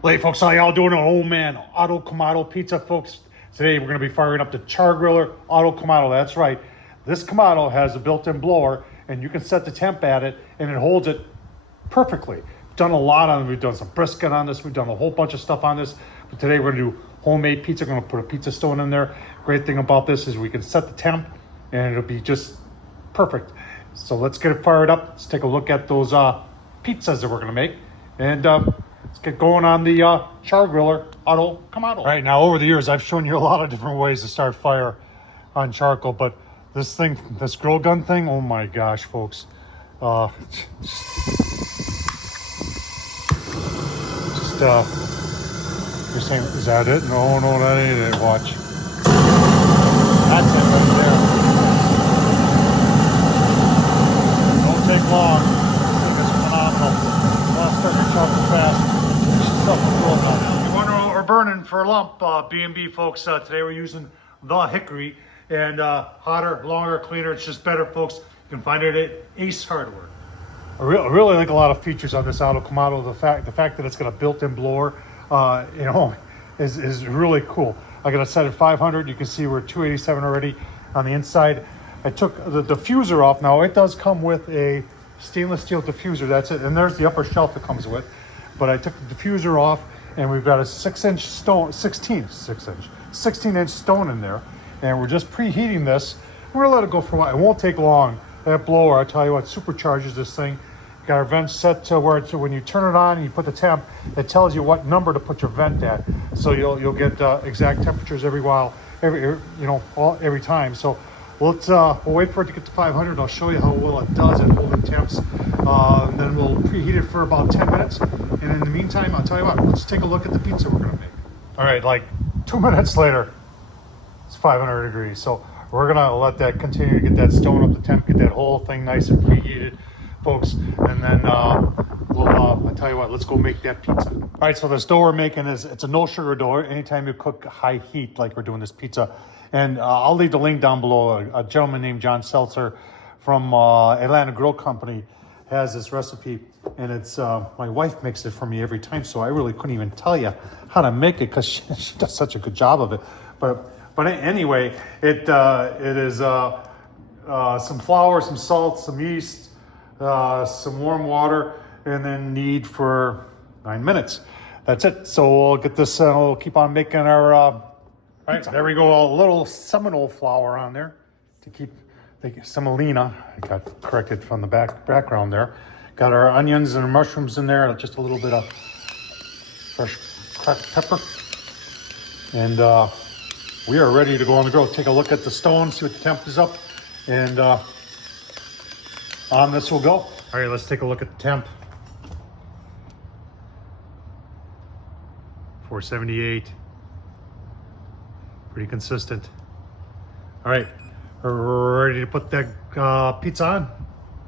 Hey folks, how y'all doing? Oh man, Auto Kamado Pizza, folks. Today we're going to be firing up the Char-Griller Auto Kamado. That's right. This Kamado has a built-in blower, and you can set the temp at it, and it holds it perfectly. We've done a lot on it. We've done some brisket on this. We've done a whole bunch of stuff on this. But today we're going to do homemade pizza. We're going to put a pizza stone in there. Great thing about this is we can set the temp, and it'll be just perfect. So let's get it fired up. Let's take a look at those pizzas that we're going to make, and let's get going on the Char-Griller Auto Kamado. All right, now over the years, I've shown you a lot of different ways to start fire on charcoal, but this thing, this grill gun thing, oh my gosh, folks. You're saying, is that it? No, that ain't it. Watch. That's it right there. Don't take long. This thing is phenomenal. Well, start your charcoal fast. You wonder what we're burning for a lump, B&B folks. Today we're using the hickory, and hotter, longer, cleaner. It's just better, folks. You can find it at Ace Hardware. I really like a lot of features on this Auto Kamado. The fact that it's got a built-in blower, is really cool. I got it set at 500. You can see we're at 287 already on the inside. I took the diffuser off. Now it does come with a stainless steel diffuser. That's it, and there's the upper shelf it comes with. But I took the diffuser off, and we've got a 16-inch stone in there, and we're just preheating this. We're gonna let it go for a while. It won't take long. That blower, I tell you what, supercharges this thing. Got our vent set to where it's, when you turn it on and you put the temp, it tells you what number to put your vent at. So you'll get exact temperatures every time. So we'll wait for it to get to 500. I'll show you how well it does at holding temps. And then we'll preheat it for about 10 minutes. And in the meantime, I'll tell you what, let's take a look at the pizza we're gonna make. All right, like 2 minutes later, it's 500 degrees. So we're gonna let that continue to get that stone up the temp, get that whole thing nice and preheated, folks. And then I'll tell you what, let's go make that pizza. All right, so this dough we're making it's a no sugar dough. Anytime you cook high heat, like we're doing this pizza. And I'll leave the link down below. A gentleman named John Seltzer from Atlanta Grill Company has this recipe, and it's my wife makes it for me every time, so I really couldn't even tell you how to make it because she does such a good job of it. But anyway, it is some flour, some salt, some yeast, some warm water, and then knead for 9 minutes. That's it. So we'll get this. We'll keep on making our. All right, there we go. A little Seminole flour on there to keep the semolina. I got corrected from the background there. Got our onions and our mushrooms in there. Just a little bit of fresh cracked pepper, and we are ready to go on the grill. Take a look at the stone, see what the temp is up, and on this we'll go. All right, let's take a look at the temp. 478. Pretty consistent. All right, we're ready to put that pizza on.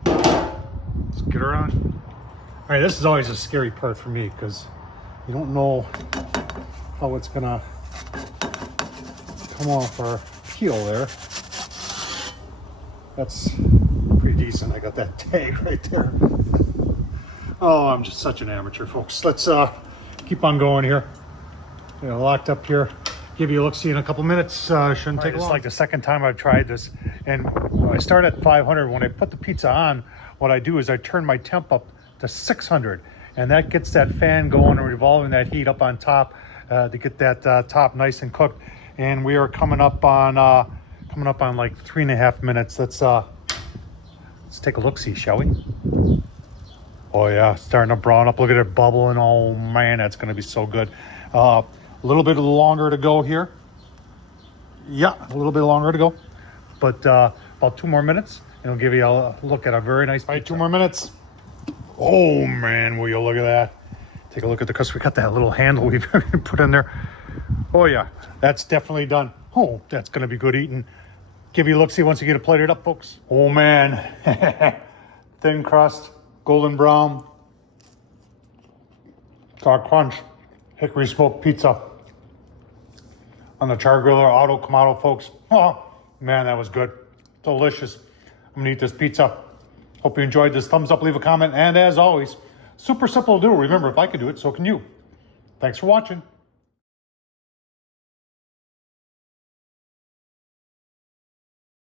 Let's get her on. All right, this is always a scary part for me because you don't know how it's gonna come off our peel there. That's pretty decent. I got that tag right there. Oh, I'm just such an amateur, folks. Let's keep on going here. Locked up here. Give you a look-see in a couple minutes. Shouldn't take long. It's like the second time I've tried this, and I start at 500. When I put the pizza on, what I do is I turn my temp up to 600, and that gets that fan going and revolving that heat up on top to get that top nice and cooked. And we are coming up on like 3.5 minutes. Let's take a look-see, shall we? Oh yeah, starting to brown up. Look at it bubbling. Oh man, that's going to be so good. A little bit longer to go here. Yeah, a little bit longer to go. But about 2 more minutes, and we'll give you a look at a very nice pizza. All right, 2 more minutes. Oh, man, will you look at that. Take a look at the crust. We got that little handle we've put in there. Oh, yeah, that's definitely done. Oh, that's going to be good eating. Give you a look-see once you get it plated up, folks. Oh, man. Thin crust, golden brown. Got crunch. Hickory smoked pizza on the Char-Griller Auto Kamado, folks. Oh, man, that was good. Delicious. I'm gonna eat this pizza. Hope you enjoyed this. Thumbs up, leave a comment, and as always, super simple to do. Remember, if I could do it, so can you. Thanks for watching.